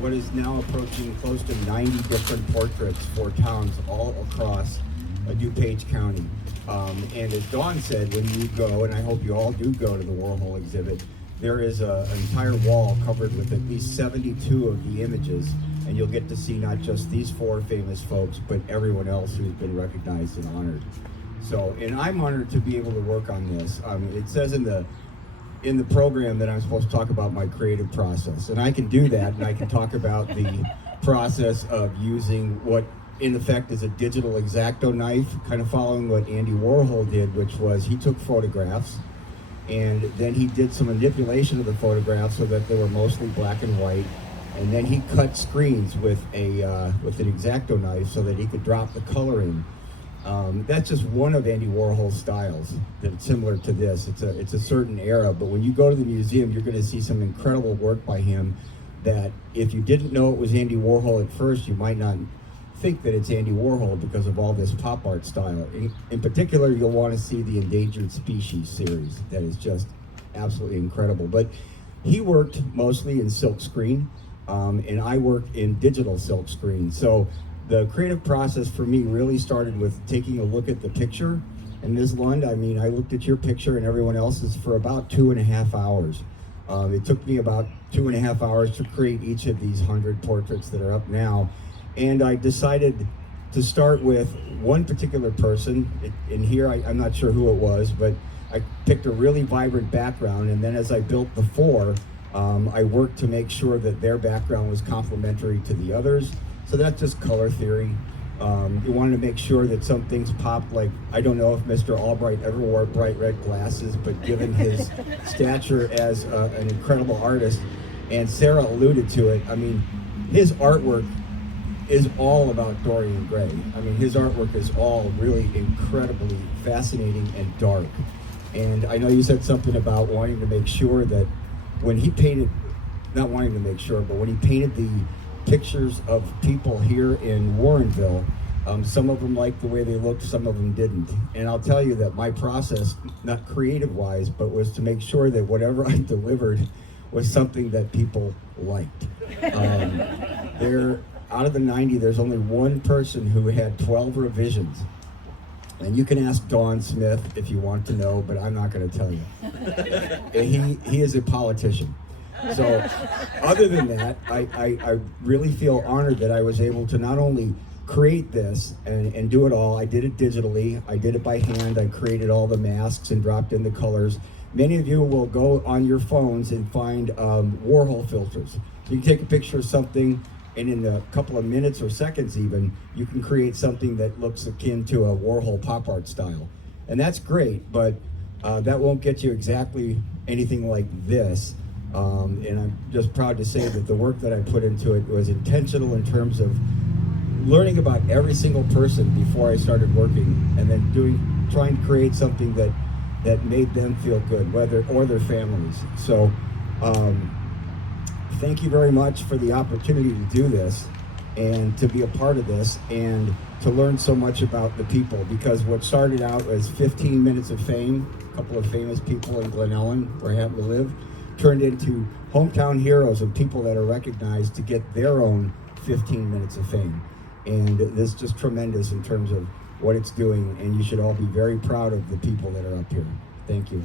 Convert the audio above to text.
what is now approaching close to 90 different portraits for towns all across DuPage County. And as Dawn said, when you go, and I hope you all do go to the Warhol exhibit, there is an entire wall covered with at least 72 of the images, and you'll get to see not just these four famous folks, but everyone else who's been recognized and honored. So, and I'm honored to be able to work on this. It says in the program that I'm supposed to talk about my creative process, and I can do that, and I can talk about the process of using what in effect is a digital exacto knife, kind of following what Andy Warhol did, which was he took photographs and then he did some manipulation of the photographs so that they were mostly black and white, and then he cut screens with an exacto knife so that he could drop the color in. That's just one of Andy Warhol's styles that's similar to this. It's a certain era, but when you go to the museum, you're going to see some incredible work by him that if you didn't know it was Andy Warhol at first, you might not think that it's Andy Warhol because of all this pop art style. In particular, you'll want to see the Endangered Species series. That is just absolutely incredible. But he worked mostly in silk screen, and I worked in digital silk screen. So the creative process for me really started with taking a look at the picture. And Ms. Lund, I looked at your picture and everyone else's for about 2.5 hours. It took me about 2.5 hours to create each of these 100 portraits that are up now. And I decided to start with one particular person. In here, I'm not sure who it was, but I picked a really vibrant background. And then as I built the four, I worked to make sure that their background was complementary to the others. So that's just color theory. You wanted to make sure that some things popped, like, I don't know if Mr. Albright ever wore bright red glasses, but given his stature as an incredible artist, and Sarah alluded to it, his artwork is all about Dorian Gray. His artwork is all really incredibly fascinating and dark. And I know you said something about wanting to make sure that when he painted, not wanting to make sure, but when he painted the pictures of people here in Warrenville, some of them liked the way they looked, some of them didn't. And I'll tell you that my process, not creative-wise, but was to make sure that whatever I delivered was something that people liked. Out of the 90, there's only one person who had 12 revisions. And you can ask Dawn Smith if you want to know, but I'm not going to tell you. He is a politician. So other than that, I really feel honored that I was able to not only create this and do it all. I did it digitally. I did it by hand. I created all the masks and dropped in the colors. Many of you will go on your phones and find Warhol filters. So you can take a picture of something, and in a couple of minutes or seconds even, you can create something that looks akin to a Warhol pop art style. And that's great, but that won't get you exactly anything like this. And I'm just proud to say that the work that I put into it was intentional in terms of learning about every single person before I started working, and then trying to create something that made them feel good, or their families. So thank you very much for the opportunity to do this and to be a part of this and to learn so much about the people, because what started out as 15 minutes of fame, a couple of famous people in Glen Ellen, where I happen to live, turned into hometown heroes and people that are recognized to get their own 15 minutes of fame. And this is just tremendous in terms of what it's doing, and you should all be very proud of the people that are up here. Thank you.